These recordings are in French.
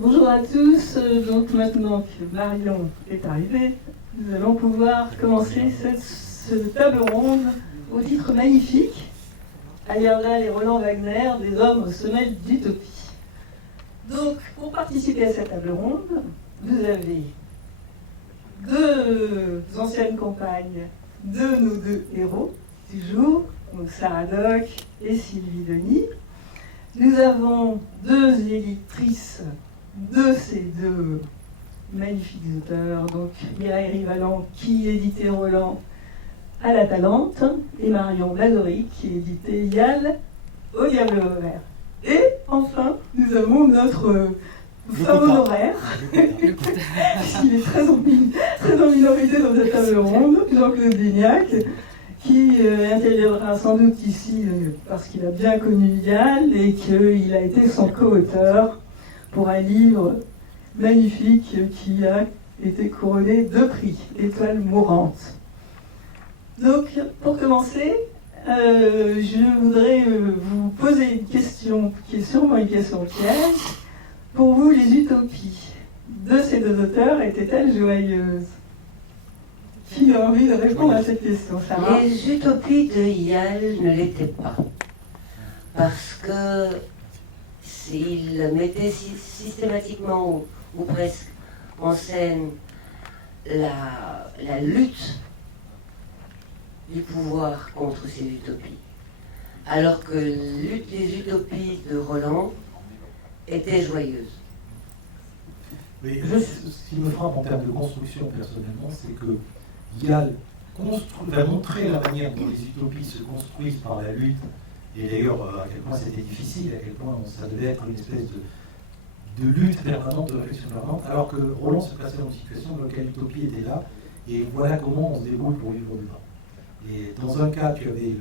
Bonjour à tous, donc maintenant que Marion est arrivée, nous allons pouvoir commencer cette table ronde au titre magnifique, Ayala et Roland Wagner, des hommes aux semelles d'utopie. Donc, pour participer à cette table ronde, vous avez deux anciennes compagnes de nos deux héros, toujours, donc Sarah Doc et Sylvie Denis. Nous avons deux éditrices de ces deux magnifiques auteurs, donc Mireille Rivalan qui éditait Roland à la Talente et Marion Blazori qui éditait Yal au Diable Vert. Et enfin, nous avons notre femme honoraire, qui est très en minorité dans cette table ronde, Jean-Claude Vignac, qui interviendra sans doute ici parce qu'il a bien connu Yal et qu'il a été son co-auteur pour un livre magnifique qui a été couronné de prix, Étoile mourante. Donc, pour commencer, je voudrais vous poser une question qui est sûrement une question piège. Pour vous, les utopies de ces deux auteurs étaient-elles joyeuses? Qui a envie de répondre à cette question, Sarah? Les utopies de Yal ne l'étaient pas. Parce que il mettait systématiquement ou presque en scène la lutte du pouvoir contre ces utopies. Alors que les utopies de Roland étaient joyeuses. Mais ce qui me frappe en termes de construction personnellement, c'est que Yal va montrer la manière dont les utopies se construisent par la lutte. Et d'ailleurs, à quel point c'était difficile, à quel point ça devait être une espèce de lutte permanente, de réflexion permanente, alors que Roland se plaçait dans une situation dans laquelle l'utopie était là, et voilà comment on se débrouille pour vivre dedans. Et dans un cas, tu avais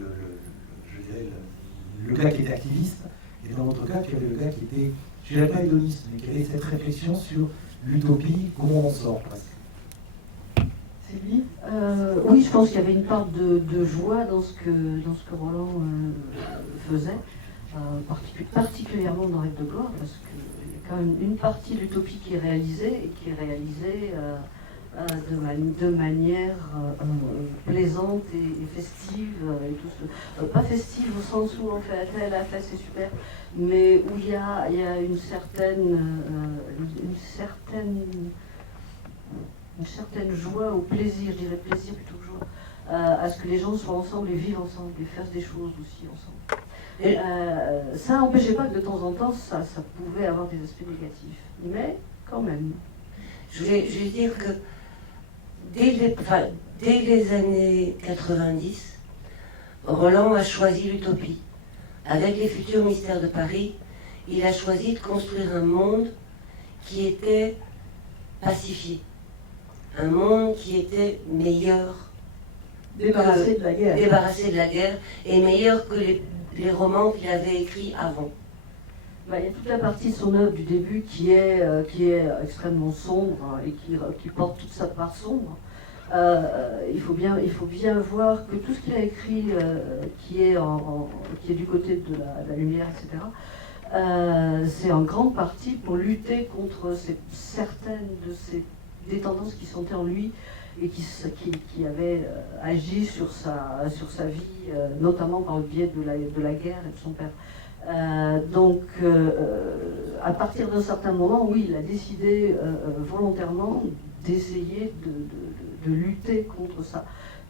le gars qui était activiste, et dans l'autre cas, tu avais le gars qui était, je dirais pas hédoniste, mais qui avait cette réflexion sur l'utopie, comment on en sort presque. Oui, je pense qu'il y avait une part de joie dans ce que Roland faisait, particulièrement dans Rêve de gloire, parce qu'il y a quand même une partie de l'utopie qui est réalisée, et qui est réalisée de manière plaisante et festive, et tout pas festive au sens où on fait la fête, c'est super, mais où il y a une certaine joie au plaisir, je dirais plaisir plutôt que joie, à ce que les gens soient ensemble et vivent ensemble et fassent des choses aussi ensemble. Et ça n'empêchait pas que de temps en temps, ça pouvait avoir des aspects négatifs, mais quand même. Je voulais dire que dès les années 90, Roland a choisi l'utopie. Avec les futurs mystères de Paris, il a choisi de construire un monde qui était pacifié. Un monde qui était meilleur, Débarrassé de la guerre, et meilleur que les romans qu'il avait écrits avant. Il y a toute la partie de son œuvre du début qui est extrêmement sombre et qui porte toute sa part sombre. Il faut bien voir que tout ce qu'il a écrit qui est du côté de la lumière, etc., c'est en grande partie pour lutter contre certaines des tendances qui sont en lui et qui avaient agi sur sa vie, notamment par le biais de la guerre et de son père. Donc, à partir d'un certain moment, oui, il a décidé volontairement d'essayer de lutter contre ça.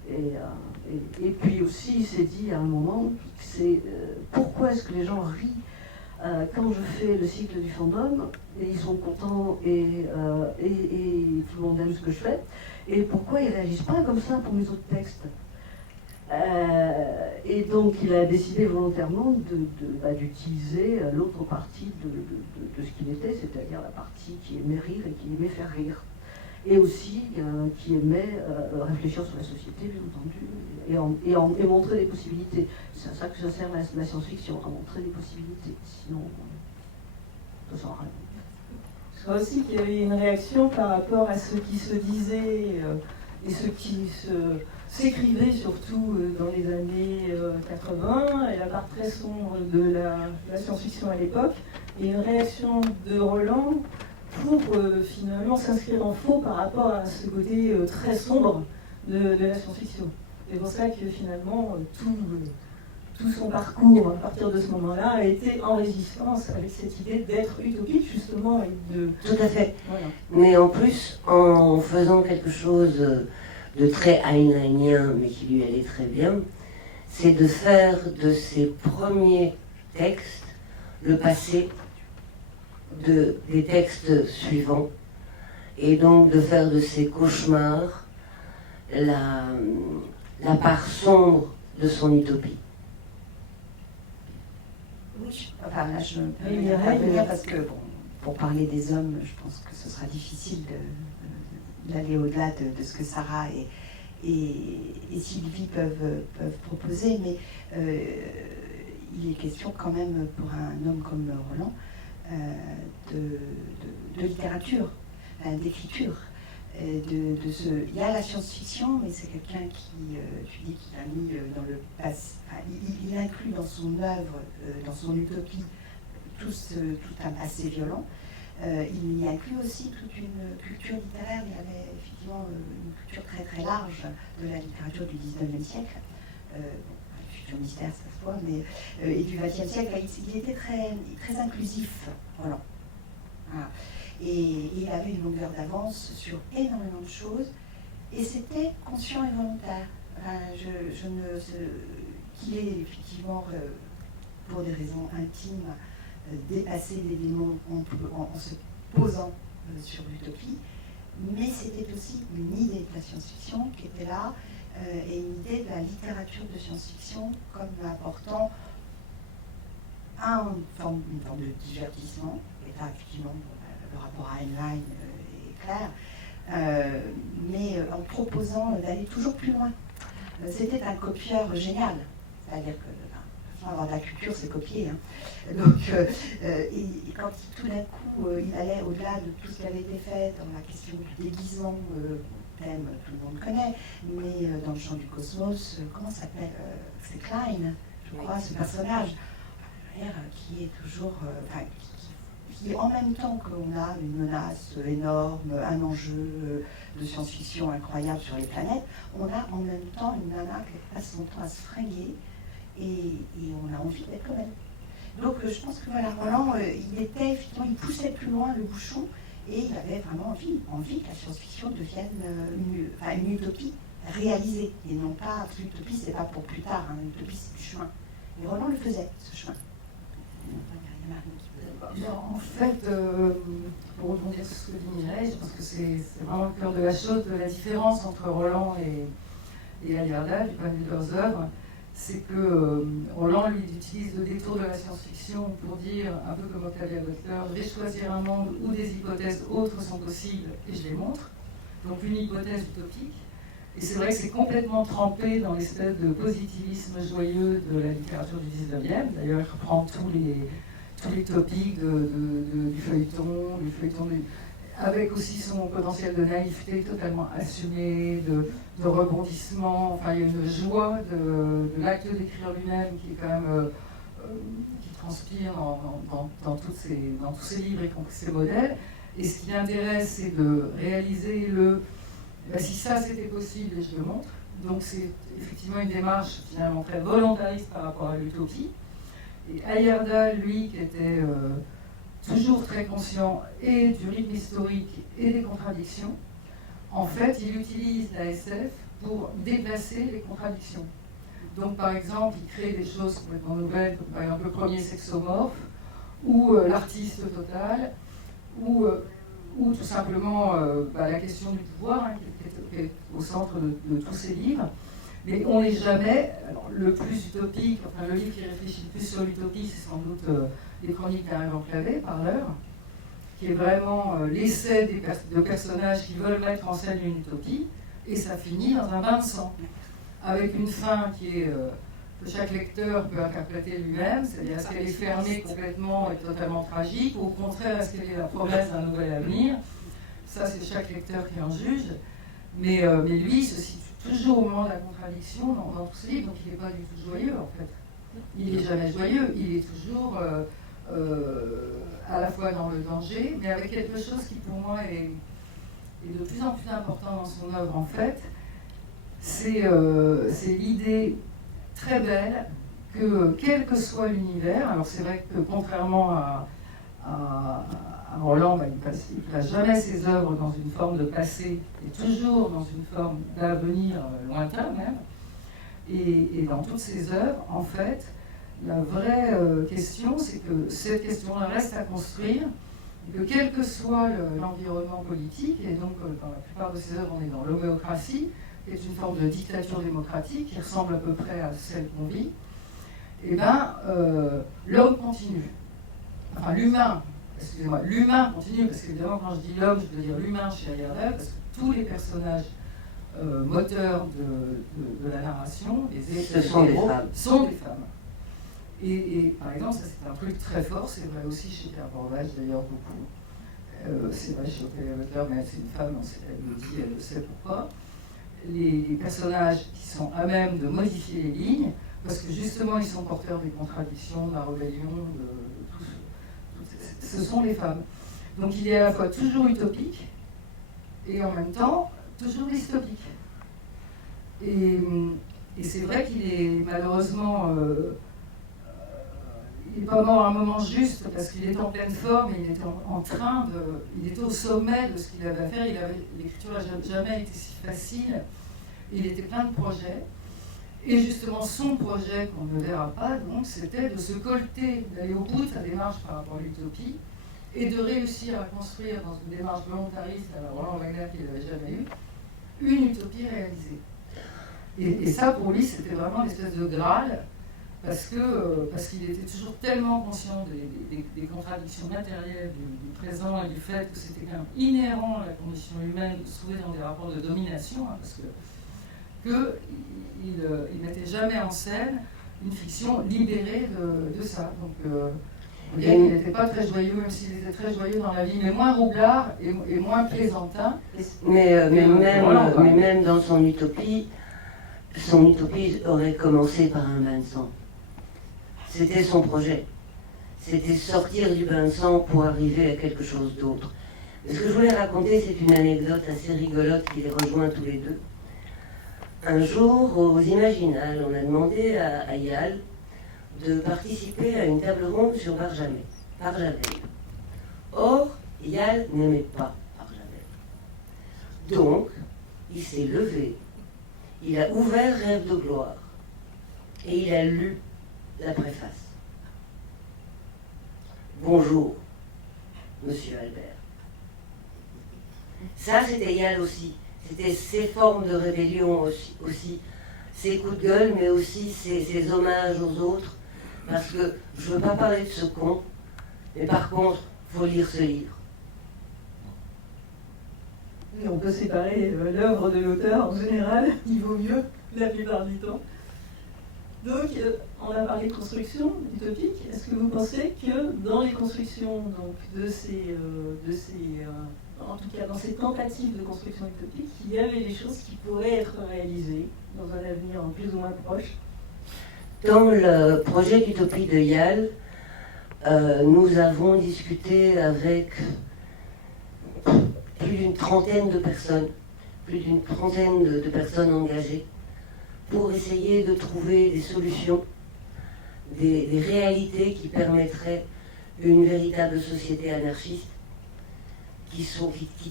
Et puis aussi, il s'est dit à un moment, pourquoi est-ce que les gens rient quand je fais le cycle du fandom, et ils sont contents et tout le monde aime ce que je fais, et pourquoi ils ne réagissent pas comme ça pour mes autres textes? Et donc il a décidé volontairement d'utiliser l'autre partie de ce qu'il était, c'est-à-dire la partie qui aimait rire et qui aimait faire rire. Et aussi qui aimait réfléchir sur la société, bien entendu, et montrer des possibilités. C'est à ça que ça sert la science-fiction, à montrer des possibilités. Sinon, ça ne sert à rien. Je crois aussi qu'il y avait une réaction par rapport à ce qui se disait et ce qui s'écrivait surtout dans les années 80, et la part très sombre de la science-fiction à l'époque, et une réaction de Roland pour finalement s'inscrire en faux par rapport à ce côté très sombre de la science-fiction. C'est pour ça que finalement tout son parcours à partir de ce moment-là a été en résistance avec cette idée d'être utopique justement et de... Tout à fait. Voilà. Mais en plus, en faisant quelque chose de très heinleinien, mais qui lui allait très bien, c'est de faire de ses premiers textes le passé des textes suivants, et donc de faire de ses cauchemars la part sombre de son utopie. Oui, enfin là je peux Oui, intervenir parce que bon, pour parler des hommes, je pense que ce sera difficile d'aller au-delà de ce que Sarah et Sylvie peuvent proposer, mais il est question quand même pour un homme comme Roland de littérature, d'écriture. Il y a la science-fiction, mais c'est quelqu'un qui, tu dis qu'il a mis dans le passé, il inclut dans son œuvre, dans son utopie, tout un passé violent. Il y inclut aussi toute une culture littéraire. Il y avait effectivement une culture très très large de la littérature du 19e siècle. Culture mystère, ça se voit, mais et du 20e siècle, il était très, très inclusif. Voilà. Et il avait une longueur d'avance sur énormément de choses, et c'était conscient et volontaire. Qu'il ait effectivement, pour des raisons intimes, dépassé les démons en se posant sur l'utopie, mais c'était aussi une idée de la science-fiction qui était là, et une idée de la littérature de science-fiction comme apportant une forme de divertissement, et là effectivement le rapport à Heinlein est clair, mais en proposant d'aller toujours plus loin. C'était un copieur génial, c'est-à-dire que avoir de la culture, c'est copier. Hein. Donc, et quand tout d'un coup, il allait au-delà de tout ce qui avait été fait dans la question du déguisement, thème tout le monde connaît, mais dans le champ du cosmos, comment s'appelle c'est Klein, je crois, ce personnage, qui est toujours... qui en même temps qu'on a une menace énorme, un enjeu de science-fiction incroyable sur les planètes, on a en même temps une nana qui passe son temps à se fringuer, et on a envie d'être comme elle. Donc je pense que voilà, Roland, il poussait plus loin le bouchon, et il avait vraiment envie que la science-fiction devienne une utopie réalisée, et non pas, parce que l'utopie c'est pas pour plus tard, hein, l'utopie c'est du chemin. Et Roland le faisait, ce chemin. En fait, pour rebondir sur ce que dit Mireille, je pense que c'est vraiment le cœur de la chose, de la différence entre Roland et Heyerdahl, du point de vue de leurs œuvres, c'est que Roland, lui, utilise le détour de la science-fiction pour dire, un peu comme Octavia Butler, je vais choisir un monde où des hypothèses autres sont possibles et je les montre. Donc une hypothèse utopique. Et c'est vrai que c'est complètement trempé dans l'espèce de positivisme joyeux de la littérature du 19e. D'ailleurs, il reprend tous les topics du feuilleton, avec aussi son potentiel de naïveté totalement assumé, de rebondissement. Enfin, il y a une joie de l'acte d'écrire lui-même qui est quand même qui transpire dans tous ses livres, y compris ses modèles. Et ce qui l'intéresse, c'est de réaliser si ça c'était possible, et je le montre. Donc c'est effectivement une démarche finalement très volontariste par rapport à l'utopie. Et Heyerdahl, lui, qui était toujours très conscient et du rythme historique et des contradictions, en fait, il utilise la SF pour déplacer les contradictions. Donc, par exemple, il crée des choses complètement nouvelles, comme par exemple le premier sexomorphe, ou l'artiste total, ou tout simplement la question du pouvoir, hein, qui est au centre de tous ces livres. Mais on n'est jamais, alors, le plus utopique, enfin le livre qui réfléchit le plus sur l'utopie, c'est sans doute Les Chroniques d'un rêve enclavé, par l'heure, qui est vraiment l'essai de personnages qui veulent mettre en scène une utopie, et ça finit dans un bain de sang, avec une fin qui est que chaque lecteur peut interpréter lui-même, c'est-à-dire est-ce qu'elle est fermée complètement et totalement tragique, ou au contraire est-ce qu'elle est la promesse d'un nouvel avenir. Ça c'est chaque lecteur qui en juge, mais lui il se situe toujours au moment de la contradiction dans tous ses livres, donc il n'est pas du tout joyeux en fait. Il n'est jamais joyeux, il est toujours à la fois dans le danger, mais avec quelque chose qui pour moi est de plus en plus important dans son œuvre en fait, c'est l'idée très belle que quel que soit l'univers, alors c'est vrai que contrairement à Roland, il ne place jamais ses œuvres dans une forme de passé, et toujours dans une forme d'avenir lointain même, et dans toutes ses œuvres, en fait, la vraie question, c'est que cette question-là reste à construire, et que quel que soit l'environnement politique, et donc dans la plupart de ses œuvres, on est dans l'homéocratie, qui est une forme de dictature démocratique, qui ressemble à peu près à celle qu'on vit, et bien, l'homme continue. Enfin, l'humain continue, parce qu'évidemment, quand je dis l'homme, je veux dire l'humain chez Ayerdel, parce que tous les personnages moteurs de la narration, ce sont des femmes. Sont des femmes. Et par exemple, ça c'est un truc très fort, c'est vrai aussi chez Pierre Borlage d'ailleurs beaucoup. C'est vrai chez Ophélia Butler, mais c'est une femme, elle le dit, elle le sait pourquoi. Les personnages qui sont à même de modifier les lignes, parce que justement ils sont porteurs des contradictions, de la rébellion, de tout ce sont les femmes. Donc il est à la fois toujours utopique et en même temps toujours dystopique. Et c'est vrai qu'il est malheureusement, il n'est pas mort à un moment juste parce qu'il est en pleine forme, il était il était au sommet de ce qu'il avait à faire. L'écriture n'a jamais été si facile. Il était plein de projets. Et justement, son projet, qu'on ne verra pas, donc, c'était de se colter, d'aller au bout de sa démarche par rapport à l'utopie, et de réussir à construire dans une démarche volontariste à la Roland Wagner qu'il n'avait jamais eue, une utopie réalisée. Et ça, pour lui, c'était vraiment une espèce de Graal, parce qu'il était toujours tellement conscient des contradictions matérielles du présent et du fait que c'était quand même inhérent à la condition humaine de se trouver dans des rapports de domination, hein, parce qu'il mettait jamais en scène une fiction libérée de ça. Donc, vous voyez qu'il n'était pas très joyeux, même s'il était très joyeux dans la vie, mais moins roublard et moins plaisantin. Mais même dans son utopie aurait commencé par un bain de sang. C'était son projet. C'était sortir du bain de sang pour arriver à quelque chose d'autre. Ce que je voulais raconter, c'est une anecdote assez rigolote qui les rejoint tous les deux. Un jour, aux Imaginales, on a demandé à Yal de participer à une table ronde sur Barjavel. Or, Yal n'aimait pas Barjavel. Donc, il s'est levé, il a ouvert Rêve de gloire et il a lu la préface. Bonjour, Monsieur Albert. Ça, c'était Yal aussi. C'était ses formes de rébellion aussi, ses coups de gueule, mais aussi ses hommages aux autres. Parce que je ne veux pas parler de ce con, mais par contre, il faut lire ce livre. Et on peut séparer l'œuvre de l'auteur en général, il vaut mieux la plupart du temps. Donc, on a parlé de construction utopique. Est-ce que vous pensez que dans les constructions donc, en tout cas dans ces tentatives de construction utopique, il y avait des choses qui pourraient être réalisées dans un avenir plus ou moins proche? Dans le projet d'utopie de Yal, nous avons discuté avec plus d'une trentaine de personnes engagées pour essayer de trouver des solutions, des réalités qui permettraient une véritable société anarchiste qui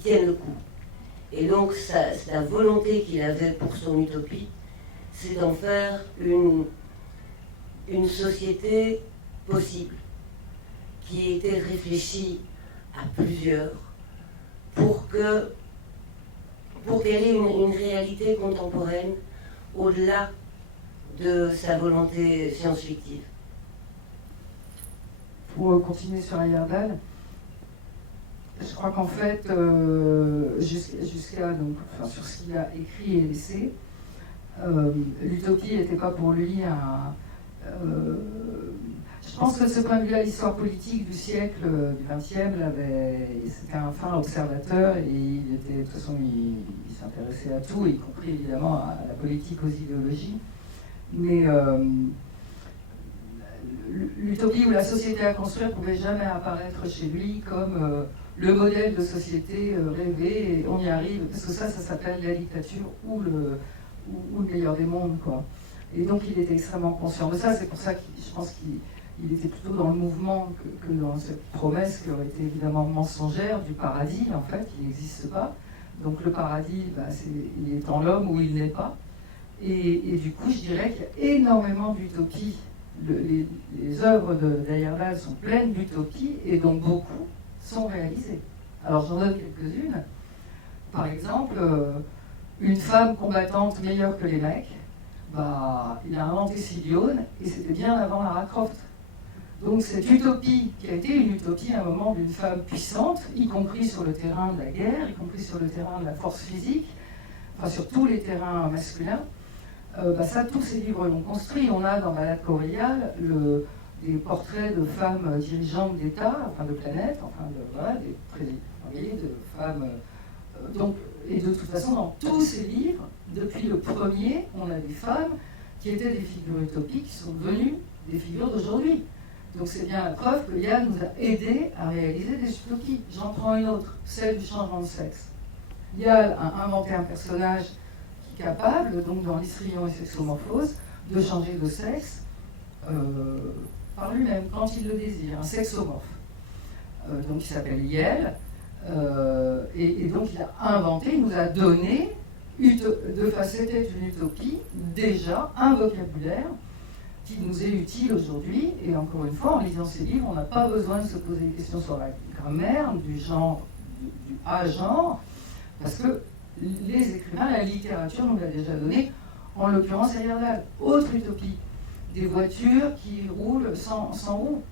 tienne le coup. Et donc la volonté qu'il avait pour son utopie, c'est d'en faire une société possible, qui était réfléchie à plusieurs, pour qu'elle ait une réalité contemporaine au-delà de sa volonté science-fictive. Pour continuer sur Ayerdal, je crois qu'en fait, jusqu'à sur ce qu'il a écrit et laissé, l'utopie n'était pas pour lui un... je pense que de ce point de vue-là, l'histoire politique du siècle du XXe, c'était un fin observateur et de toute façon, il s'intéressait à tout, y compris évidemment à la politique, aux idéologies. Mais l'utopie ou la société à construire ne pouvait jamais apparaître chez lui comme le modèle de société rêvé, et on y arrive, parce que ça s'appelle la dictature ou le meilleur des mondes, quoi. Et donc il était extrêmement conscient de ça, c'est pour ça que je pense qu'il était plutôt dans le mouvement que dans cette promesse qui aurait été évidemment mensongère du paradis, en fait, qui n'existe pas. Donc le paradis, il est en l'homme ou il n'est pas. Et du coup, je dirais qu'il y a énormément d'utopies. Les œuvres d'Heyerdahl sont pleines d'utopies et dont beaucoup sont réalisées. Alors j'en donne quelques-unes. Par exemple, une femme combattante meilleure que les mecs, il a inventé Sibylle et c'était bien avant Lara Croft. Donc cette utopie, qui a été une utopie à un moment d'une femme puissante, y compris sur le terrain de la guerre, y compris sur le terrain de la force physique, enfin sur tous les terrains masculins, ça, tous ces livres l'ont construit. On a dans Balade choréale des portraits de femmes dirigeantes d'État, enfin de planètes, de femmes. Et de toute façon, dans tous ces livres, depuis le premier, on a des femmes qui étaient des figures utopiques qui sont devenues des figures d'aujourd'hui. Donc c'est bien la preuve que Yale nous a aidés à réaliser des utopies. J'en prends une autre, celle du changement de sexe. Yale a inventé un personnage qui est capable, donc dans l'histrion et sexomorphose, de changer de sexe par lui-même, quand il le désire, un sexomorphe. Donc il s'appelle Yale, et donc il a inventé, il nous a donné, c'était une utopie, déjà un vocabulaire qui nous est utile aujourd'hui, et encore une fois, en lisant ces livres, on n'a pas besoin de se poser des questions sur la grammaire, du genre, du A-genre, parce que les écrivains, la littérature nous l'a déjà donné, en l'occurrence Heyerdahl. Autre utopie, des voitures qui roulent sans roue,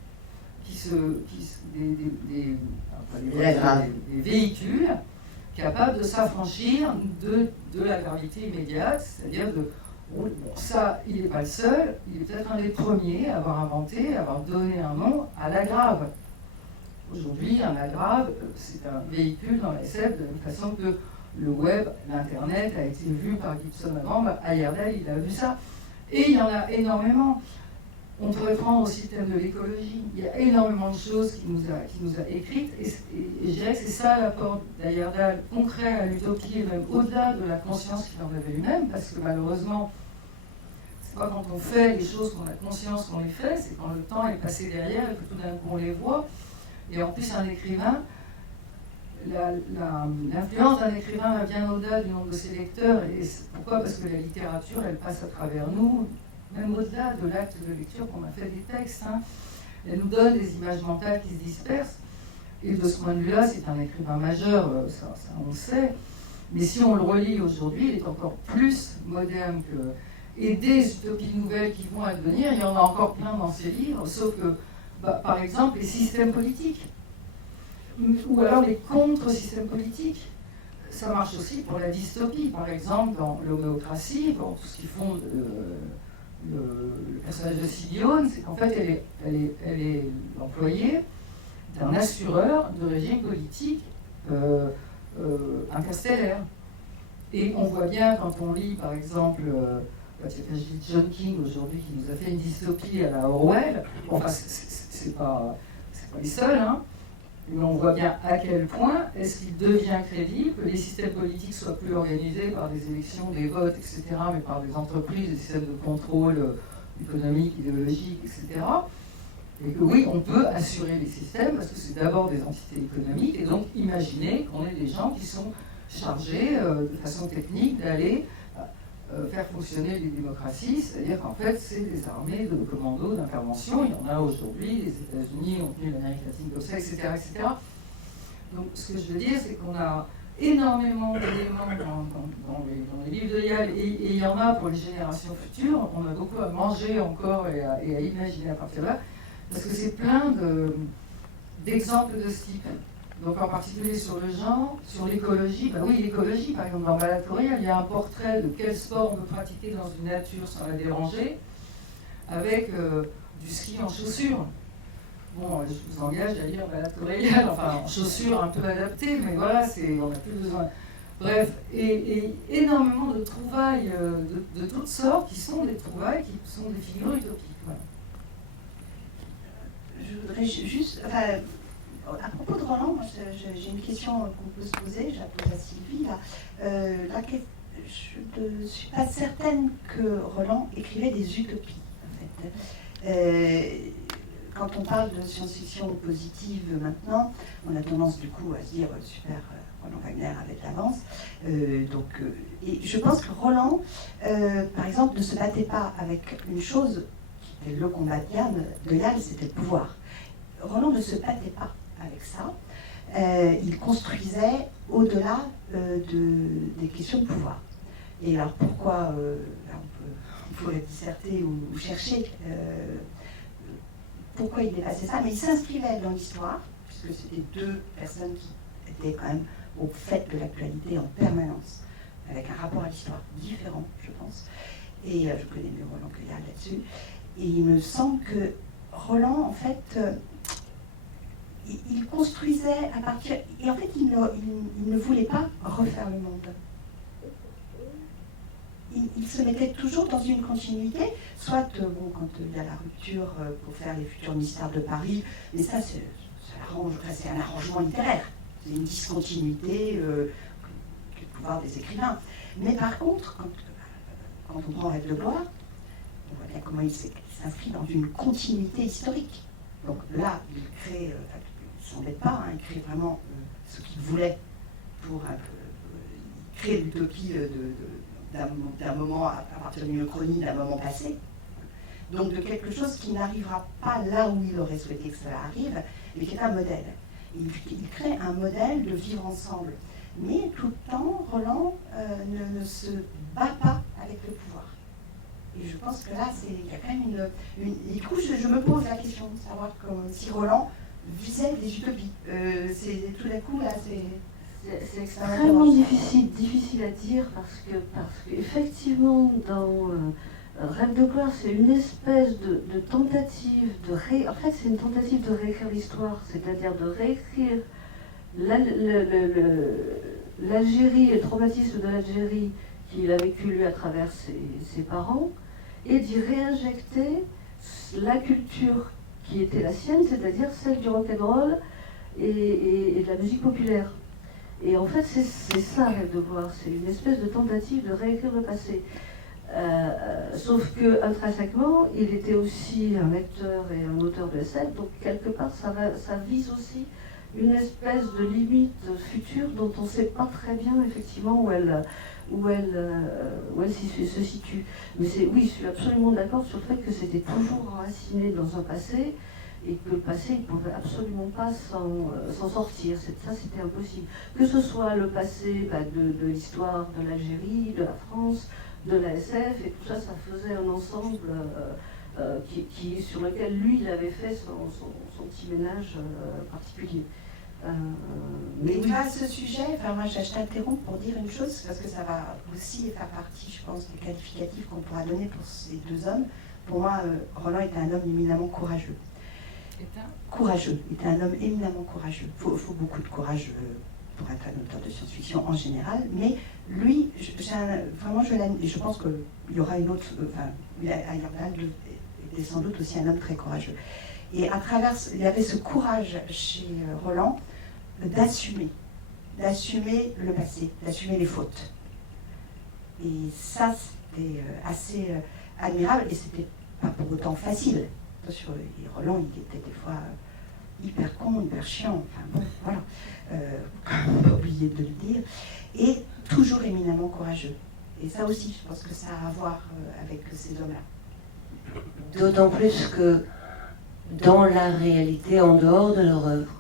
des véhicules capables de s'affranchir de la gravité immédiate, c'est-à-dire ça, il n'est pas le seul, il est peut-être un des premiers à avoir inventé, à avoir donné un nom à l'agrave. Aujourd'hui, un agrave, c'est un véhicule dans la SF, de la même façon que le web, l'Internet a été vu par Gibson avant, Heyerdahl, il a vu ça. Et il y en a énormément. On pourrait prendre aussi le thème de l'écologie. Il y a énormément de choses qu'il nous a écrites, et je dirais que c'est ça l'apport d'Heyerdahl concret à l'utopie, et même au-delà de la conscience qu'il en avait lui-même, parce que malheureusement, c'est pas quand on fait les choses qu'on a conscience qu'on les fait, c'est quand le temps est passé derrière et que tout d'un coup on les voit. Et en plus, un écrivain, l'influence d'un écrivain va bien au-delà du nombre de ses lecteurs. Et pourquoi ? Parce que la littérature, elle passe à travers nous, même au-delà de l'acte de lecture qu'on a fait des textes. Elle nous donne des images mentales qui se dispersent. Et de ce point de vue-là, c'est un écrivain majeur, ça on le sait. Mais si on le relit aujourd'hui, il est encore plus moderne que... Et des utopies nouvelles qui vont advenir, il y en a encore plein dans ses livres, sauf que, par exemple, les systèmes politiques, ou alors les contre-systèmes politiques. Ça marche aussi pour la dystopie, par exemple, dans l'homéocratie, dans tout ce qu'ils font le personnage de Sibylle, c'est qu'en fait, elle est l'employée d'un assureur de régime politique interstellaire. Et on voit bien quand on lit, par exemple, John King aujourd'hui qui nous a fait une dystopie à la Orwell, enfin, c'est pas les seuls, mais on voit bien à quel point est-ce qu'il devient crédible que les systèmes politiques soient plus organisés par des élections, des votes, etc., mais par des entreprises, des systèmes de contrôle économique, idéologique, etc. Et que oui, on peut assurer les systèmes parce que c'est d'abord des entités économiques, et donc imaginez qu'on ait des gens qui sont chargés de façon technique d'aller faire fonctionner les démocraties, c'est-à-dire qu'en fait, c'est des armées de commandos d'intervention. Il y en a aujourd'hui, les États-Unis ont tenu l'Amérique latine comme ça, etc., etc. Donc, ce que je veux dire, c'est qu'on a énormément d'éléments dans les livres de Yale, et il y en a pour les générations futures. On a beaucoup à manger encore et à imaginer à partir de là, parce que c'est plein d'exemples de ce type. Donc en particulier sur le genre, sur l'écologie, oui, l'écologie, par exemple dans Balade choréale, il y a un portrait de quel sport on peut pratiquer dans une nature sans la déranger, avec du ski en chaussures. Bon, je vous engage à lire Balade choréale, enfin en chaussures un peu adaptées, mais voilà, on n'a plus besoin. Bref, et énormément de trouvailles de toutes sortes qui sont des trouvailles qui sont des figures utopiques. Voilà. je voudrais juste, à propos de Roland, moi, j'ai une question qu'on peut se poser, je la pose à Sylvie. Là. Je ne suis pas certaine que Roland écrivait des utopies, en fait. Quand on parle de science-fiction positive maintenant, on a tendance du coup à se dire super, Roland Wagner avait de l'avance. Et je pense que Roland, par exemple, ne se battait pas avec une chose qui était le combat de Yal, c'était le pouvoir. Roland ne se battait pas avec ça. Il construisait au-delà des questions de pouvoir. Et alors pourquoi, on pourrait disserter ou chercher pourquoi il dépassait ça, mais il s'inscrivait dans l'histoire, puisque c'était deux personnes qui étaient quand même au fait de l'actualité en permanence, avec un rapport à l'histoire différent, je pense. Et je connais mieux Roland que Yal là-dessus. Et il me semble que Roland, en fait, il construisait à partir... Et en fait, il ne voulait pas refaire le monde. Il se mettait toujours dans une continuité, soit quand il y a la rupture pour faire les futurs mystères de Paris, mais ça c'est un arrangement littéraire, c'est une discontinuité du pouvoir des écrivains. Mais par contre, quand on prend Rêve de gloire, on voit bien comment il s'inscrit dans une continuité historique. Donc là, il crée, il ne s'embête pas, il crée vraiment ce qu'il voulait pour créer l'utopie d'un moment, à partir d'une chronie, d'un moment passé. Donc de quelque chose qui n'arrivera pas là où il aurait souhaité que cela arrive, mais qui est un modèle. Il crée un modèle de vivre ensemble. Mais tout le temps, Roland ne se bat pas avec le pouvoir. Et je pense que là, il y a quand même une... Du coup, je me pose la question de savoir si Roland visait des utopies. Tout d'un coup, là, c'est extrêmement difficile à dire parce qu'effectivement, dans Rêve de gloire, c'est une espèce de tentative en fait, c'est une tentative de réécrire l'histoire, c'est-à-dire de réécrire l'Algérie et le traumatisme de l'Algérie qu'il a vécu lui à travers ses parents, et d'y réinjecter la culture qui était la sienne, c'est-à-dire celle du rock'n'roll et de la musique populaire. Et en fait, c'est ça, Rêve de gloire, c'est une espèce de tentative de réécrire le passé. Sauf que intrinsèquement, il était aussi un lecteur et un auteur de SF, donc quelque part, ça vise aussi une espèce de limite future dont on ne sait pas très bien effectivement où elle se situe. Mais oui, je suis absolument d'accord sur le fait que c'était toujours enraciné dans un passé, et que le passé, il ne pouvait absolument pas s'en sortir. Ça, c'était impossible. Que ce soit le passé de l'histoire de l'Algérie, de la France, de la SF, et tout ça, ça faisait un ensemble sur lequel lui, il avait fait son petit ménage particulier. Mais tu vois, à ce sujet, moi je t'interromps pour dire une chose, parce que ça va aussi faire partie, je pense, des qualificatifs qu'on pourra donner pour ces deux hommes. Pour moi, Roland était un homme éminemment courageux. Était un homme éminemment courageux. Il faut beaucoup de courage pour être un auteur de science-fiction en général, mais lui, je pense qu'il y aura une autre... Ayerdahl était sans doute aussi un homme très courageux. Et il y avait ce courage chez Roland d'assumer le passé, d'assumer les fautes. Et ça, c'était assez admirable, et c'était pas pour autant facile. Attention, Roland, il était des fois hyper con, hyper chiant, enfin bon, voilà, on n'a pas oublié de le dire, et toujours éminemment courageux. Et ça aussi, je pense que ça a à voir avec ces hommes-là. D'autant plus que dans la réalité, en dehors de leur œuvre,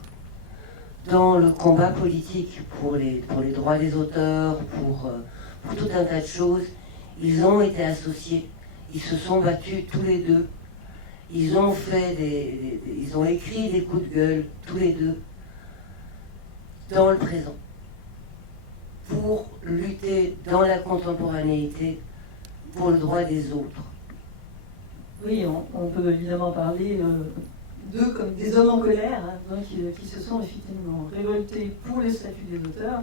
dans le combat politique pour les droits des auteurs, pour tout un tas de choses, ils ont été associés, ils se sont battus tous les deux, ils ont ils ont écrit des coups de gueule tous les deux dans le présent pour lutter dans la contemporanéité pour le droit des autres. Oui, on peut évidemment parler d'eux comme des hommes en colère, qui se sont effectivement révoltés pour le statut des auteurs,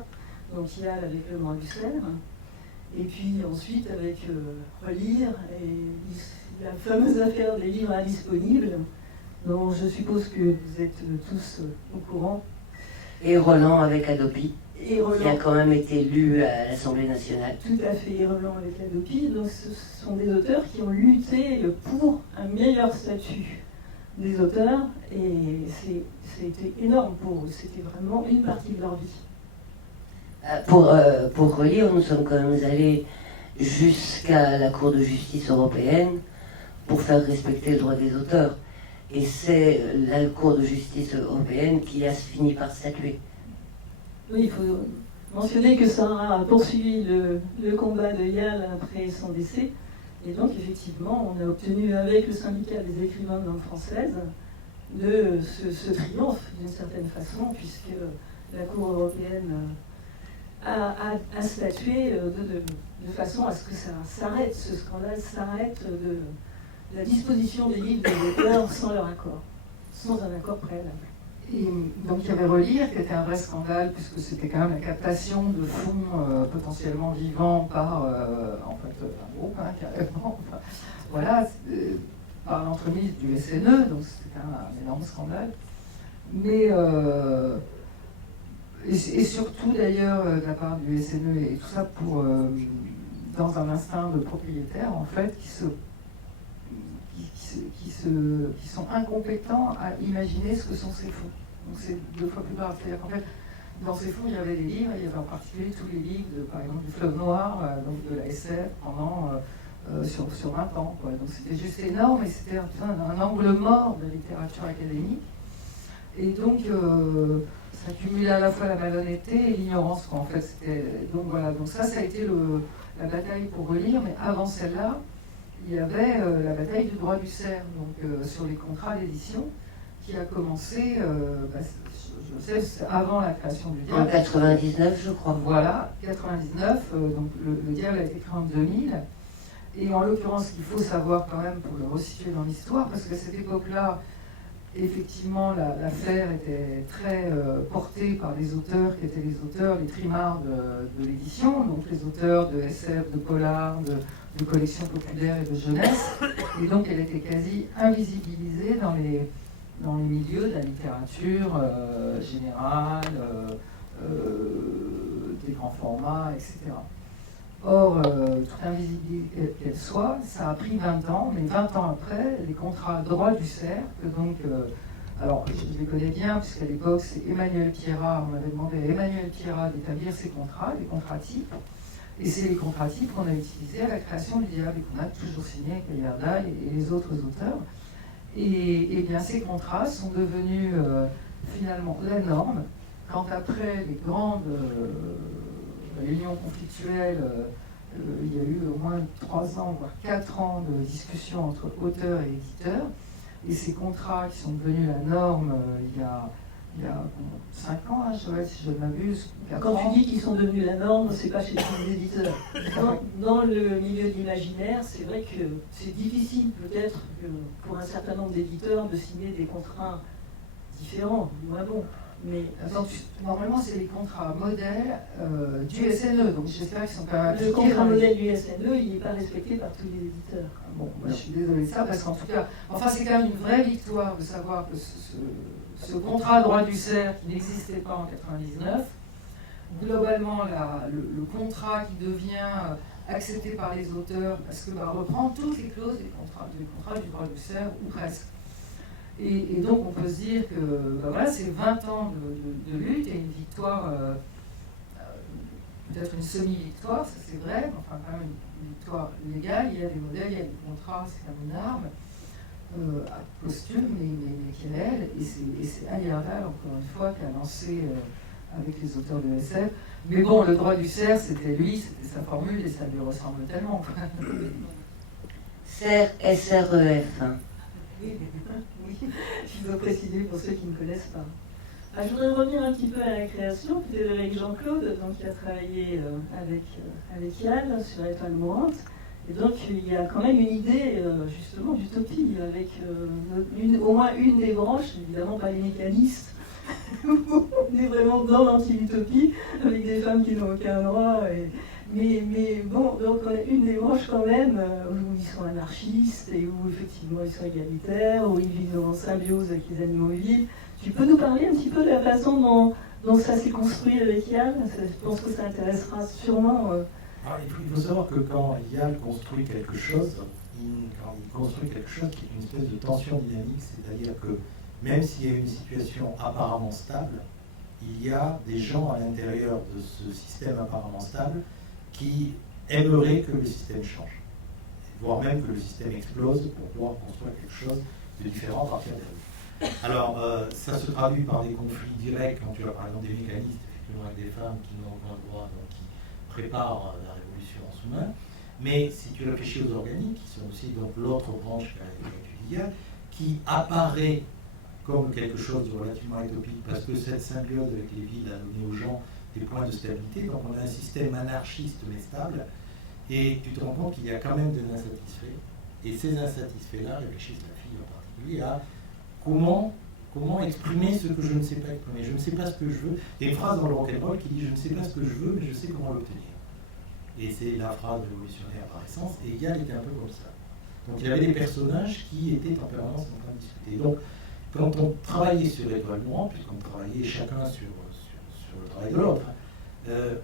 donc il y a avec le droit du Cèdre, et puis ensuite avec Relire, et la fameuse affaire des livres indisponibles, dont je suppose que vous êtes tous au courant. Et Roland avec Hadopi, Et qui a Roland, quand même été élu à l'Assemblée nationale. tout à fait, et Roland avec Hadopi. Donc ce sont des auteurs qui ont lutté pour un meilleur statut des auteurs, et c'était énorme pour eux. C'était vraiment une partie de leur vie. Pour relire, nous sommes quand même allés jusqu'à la Cour de justice européenne pour faire respecter le droit des auteurs. Et c'est la Cour de justice européenne qui a fini par statuer. Oui, il faut mentionner que Sarah a poursuivi le combat de Yal après son décès. Et donc, effectivement, on a obtenu avec le syndicat des écrivains de langue française ce triomphe, d'une certaine façon, puisque la Cour européenne a statué de façon à ce que ça s'arrête, ce scandale s'arrête de la disposition des livres des auteurs sans leur accord, sans un accord préalable. Et donc il y avait Relire, qui était un vrai scandale, puisque c'était quand même la captation de fonds potentiellement vivants par un groupe, carrément. Enfin, voilà, par l'entremise du SNE, donc c'était un énorme scandale. Mais, et surtout d'ailleurs, de la part du SNE et tout ça, dans un instinct de propriétaire, en fait, qui sont incompétents à imaginer ce que sont ces fonds. Donc c'est 2 fois plus grave. C'est-à-dire qu'en fait, dans ces fonds, il y avait des livres, il y avait en particulier tous les livres, par exemple, du Fleuve Noir, donc de la SF, pendant sur 20 ans. Quoi. Donc c'était juste énorme, et c'était un angle mort de la littérature académique. Et donc, ça cumulait à la fois la malhonnêteté et l'ignorance. En fait, donc voilà, donc ça a été la bataille pour relire, mais avant celle-là, il y avait la bataille du droit du cerf, donc sur les contrats d'édition, qui a commencé, je sais, avant la création du Diable. En 99, je crois. Voilà, 99, donc le Diable a été créé en 2000. Et en l'occurrence, il faut savoir quand même, pour le resituer dans l'histoire, parce qu'à cette époque-là, effectivement, l'affaire était très portée par les auteurs qui étaient les auteurs, les trimards de l'édition, donc les auteurs de SF, de polar, de collections populaires et de jeunesse. Et donc, elle était quasi invisibilisée dans les milieux de la littérature générale, des grands formats, etc. Or, toute invisible qu'elle soit, ça a pris 20 ans, mais 20 ans après, les contrats droit du cerf, que donc, alors je les connais bien, puisqu'à l'époque, c'est Emmanuel Pierrat, on avait demandé à Emmanuel Pierrat d'établir ces contrats, les contrats types, et c'est les contrats types qu'on a utilisés à la création du Diable, et qu'on a toujours signé avec Ayerdahl et les autres auteurs. Et bien, ces contrats sont devenus finalement la norme, quand après les grandes réunions conflictuelles, il y a eu au moins 3 ans, voire 4 ans de discussions entre auteurs et éditeurs. Et ces contrats qui sont devenus la norme il y a 5 ans, hein, Joël, si je ne m'abuse. Quand tu dis qu'ils sont devenus la norme, c'est pas chez tous les éditeurs. Dans le milieu de l'imaginaire, c'est vrai que c'est difficile peut-être pour un certain nombre d'éditeurs de signer des contrats différents, moins bons. Mais donc, normalement, c'est les contrats modèles du SNE, donc j'espère qu'ils sont quand même appliqués. Le contrat modèle du SNE, il n'est pas respecté par tous les éditeurs. Bon, moi, je suis désolée de ça, parce qu'en tout cas, enfin, c'est quand même une vraie victoire de savoir que ce contrat droit du cerf qui n'existait pas en 99, globalement, le contrat qui devient accepté par les auteurs, parce que reprend toutes les clauses du contrat du droit du cerf, ou presque. Et donc on peut se dire que voilà, c'est 20 ans de lutte et une victoire, peut-être une semi-victoire, ça c'est vrai, mais enfin quand même une victoire légale. Il y a des modèles, il y a des contrats, c'est comme une arme posthume, mais qui est réelle. Et c'est Ayerdahl, encore une fois, qui a lancé avec les auteurs de SF. Mais bon, le droit du cerf, c'était lui, c'était sa formule et ça lui ressemble tellement. Cerf, SREF. Oui, je dois préciser pour ceux qui ne connaissent pas. Je voudrais revenir un petit peu à la création, peut-être avec Jean-Claude, qui a travaillé avec Yann sur Étoile mourante. Et donc il y a quand même une idée justement d'utopie, avec au moins une des branches, évidemment pas les mécanistes. On est vraiment dans l'anti-utopie, avec des femmes qui n'ont aucun droit. Mais bon, donc on a une des branches quand même où ils sont anarchistes et où effectivement ils sont égalitaires, où ils vivent en symbiose avec les animaux vives. Tu peux nous parler un petit peu de la façon dont ça s'est construit avec Yann? Je pense que ça intéressera sûrement. Il faut savoir que quand Yann construit quelque chose, quand il construit quelque chose qui est une espèce de tension dynamique, c'est-à-dire que même s'il y a une situation apparemment stable, il y a des gens à l'intérieur de ce système apparemment stable qui aimeraient que le système change, voire même que le système explose pour pouvoir construire quelque chose de différent à partir d'elle. Alors, ça se traduit par des conflits directs, quand tu as par exemple des mécanistes, effectivement, avec des femmes qui n'ont aucun droit, donc qui préparent la révolution en sous-main. Mais si tu réfléchis aux organiques, qui sont aussi donc l'autre branche qu'a étudiée, qui apparaît comme quelque chose de relativement utopique, parce que cette symbiose avec les villes a donné aux gens des points de stabilité. Donc on a un système anarchiste mais stable, et tu te rends compte qu'il y a quand même des insatisfaits. Et ces insatisfaits-là réfléchissent la fille en particulier à comment exprimer ce que je ne sais pas exprimer. Je ne sais pas ce que je veux. Il y a une phrase dans le rock'n'roll qui dit « Je ne sais pas ce que je veux, mais je sais comment l'obtenir ». Et c'est la phrase révolutionnaire par essence, et Yann était un peu comme ça. Donc il y avait des personnages qui étaient en permanence en train de discuter. Donc quand on travaillait sur Étoile Mourante, puisqu'on travaillait chacun sur le travail de l'autre,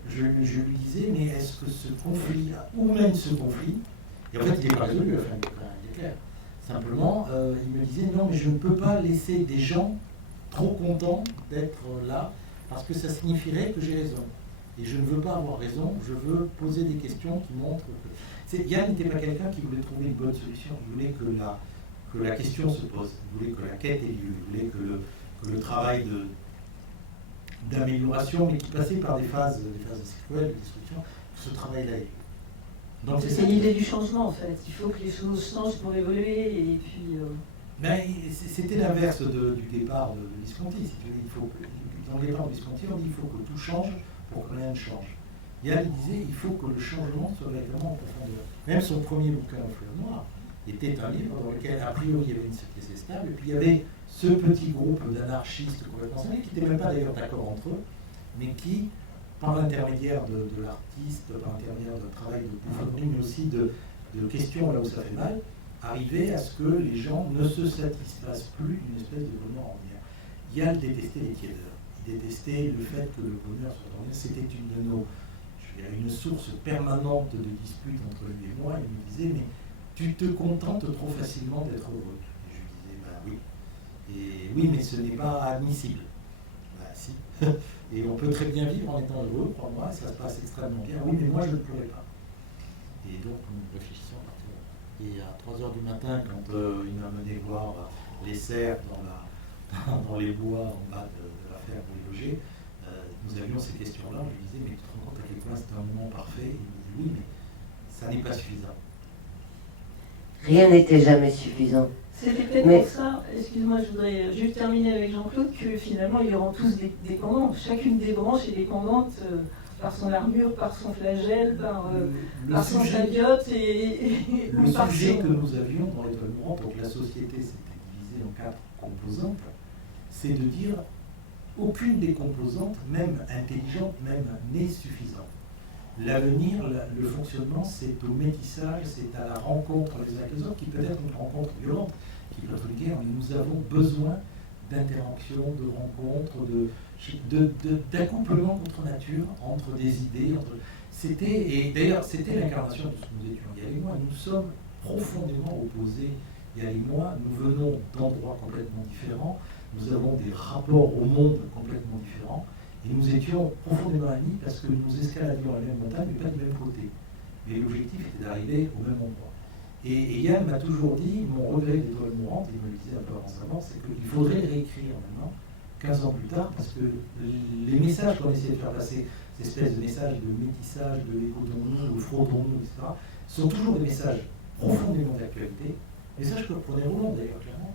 je lui disais, mais est-ce que ce conflit, ou même ce conflit, et en fait il n'est pas résolu, enfin il est clair, simplement il me disait, non mais je ne peux pas laisser des gens trop contents d'être là, parce que ça signifierait que j'ai raison. Et je ne veux pas avoir raison, je veux poser des questions qui montrent que... Yann n'était pas quelqu'un qui voulait trouver une bonne solution, il voulait que la question se pose, il voulait que la quête ait lieu, il voulait que le travail d'amélioration, mais qui passait par des phases sequelles, de destruction, que ce travail-là ait lieu. Donc c'est l'idée du changement en fait, il faut que les choses changent pour évoluer, et puis... Ben, c'était l'inverse du départ de Visconti, si tu veux. Dans le départ de Visconti, on dit qu'il faut que tout change pour que rien ne change. Yann disait il faut que le changement soit véritablement en profondeur. Même son premier bouquin, Fleur Noire, était un livre dans lequel, a priori, il y avait une société stable, et puis il y avait ce petit groupe d'anarchistes complètement cinglés, qui n'étaient même pas d'ailleurs d'accord entre eux, mais qui, par l'intermédiaire de l'artiste, par l'intermédiaire d'un travail de bouffonnerie, mais aussi de questions là où ça fait mal, arrivaient à ce que les gens ne se satisfassent plus d'une espèce de bonheur ordinaire. Yann détestait les tiédeurs. Il détestait le fait que le bonheur soit ordinaire. C'était une source permanente de disputes entre lui et moi. Il me disait, mais tu te contentes trop facilement d'être heureux. Et je lui disais, bah oui. Et oui, mais ce n'est pas admissible. Bah si. Et on peut très bien vivre en étant heureux, crois-moi, ça se passe extrêmement bien. Oui, mais moi je ne pourrais pas. Et donc nous réfléchissons à partir de là. Et à 3h du matin, quand il m'a mené voir les cerfs dans les bois en bas de la ferme où il logeait, nous avions ces questions-là. Je lui disais, mais tu te rends compte à quel point c'est un moment parfait? Il me dit, oui, mais ça n'est pas suffisant. Rien n'était jamais suffisant. C'était peut-être pour ça, excuse-moi, je voudrais juste terminer avec Jean-Claude, que finalement ils rendent tous dépendants. Chacune des branches est dépendante par son armure, par son flagelle, par son symbiote et le par sujet son... que nous avions dans l'Étoile Mourante, donc la société s'était divisée en 4 composantes, c'est de dire aucune des composantes, même intelligente, même n'est suffisante. L'avenir, le fonctionnement, c'est au métissage, c'est à la rencontre les uns avec les autres, qui peut être une rencontre violente, qui peut être une guerre, mais nous avons besoin d'interaction, de rencontres, d'accouplement contre nature, entre des idées. Et d'ailleurs, c'était l'incarnation de ce que nous étions, Yael et moi. Nous sommes profondément opposés, Yael et moi. Nous venons d'endroits complètement différents, nous avons des rapports au monde complètement différents. Et nous étions profondément amis parce que nous escaladions la même montagne, mais pas du même côté. Mais l'objectif était d'arriver au même endroit. Et Yann m'a toujours dit, mon regret d'Étoile Mourante, il me le disait un peu avant sa mort, c'est qu'il faudrait réécrire maintenant, 15 ans plus tard, parce que les messages qu'on essayait de faire passer, ces espèces de messages de métissage, de écoutons-nous, de frottons-nous, etc., sont toujours des messages profondément d'actualité, messages que prenait Roland d'ailleurs, clairement,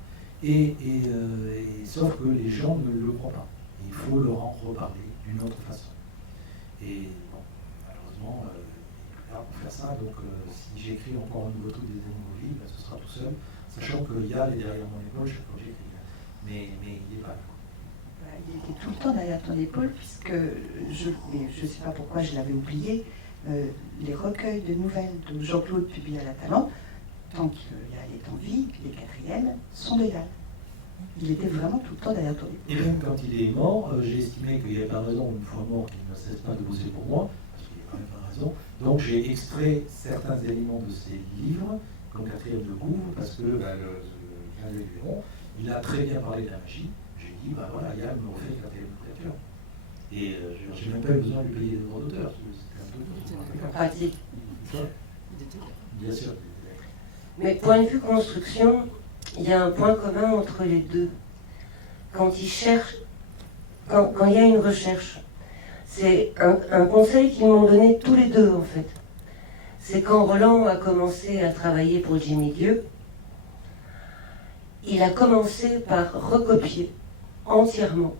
sauf que les gens ne le croient pas. Il faut leur en reparler d'une autre façon. Et bon, malheureusement, il est plus tard pour faire ça. Donc, si j'écris encore un nouveau truc des animaux vifs, ben, ce sera tout seul, sachant que Yann est derrière mon épaule chaque fois que j'écris. Mais il n'est pas là. Il était tout le temps derrière ton épaule, puisque je ne sais pas pourquoi je l'avais oublié, les recueils de nouvelles de Jean-Claude publiés à la Talente, tant qu'il est en vie, puis les quatrièmes, sont de Yal. Il était vraiment tout le temps derrière toi. Et même quand il est mort, j'ai estimé qu'il n'y avait pas raison, une fois mort, qu'il ne cesse pas de bosser pour moi, parce qu'il n'y a quand même pas raison. Donc j'ai extrait certains éléments de ses livres, comme quatrième de couvre, parce que il a très bien parlé de la magie. J'ai dit, bah voilà, Yann me refait quatrième de couverture. Et j'ai même pas eu besoin de lui payer des droits d'auteur. C'était un peu pratique. Bien sûr. Mais point de vue construction, il y a un point commun entre les deux. Quand ils cherchent, quand il y a une recherche, c'est un conseil qu'ils m'ont donné tous les deux en fait. C'est quand Roland a commencé à travailler pour Jimmy Dieu, il a commencé par recopier entièrement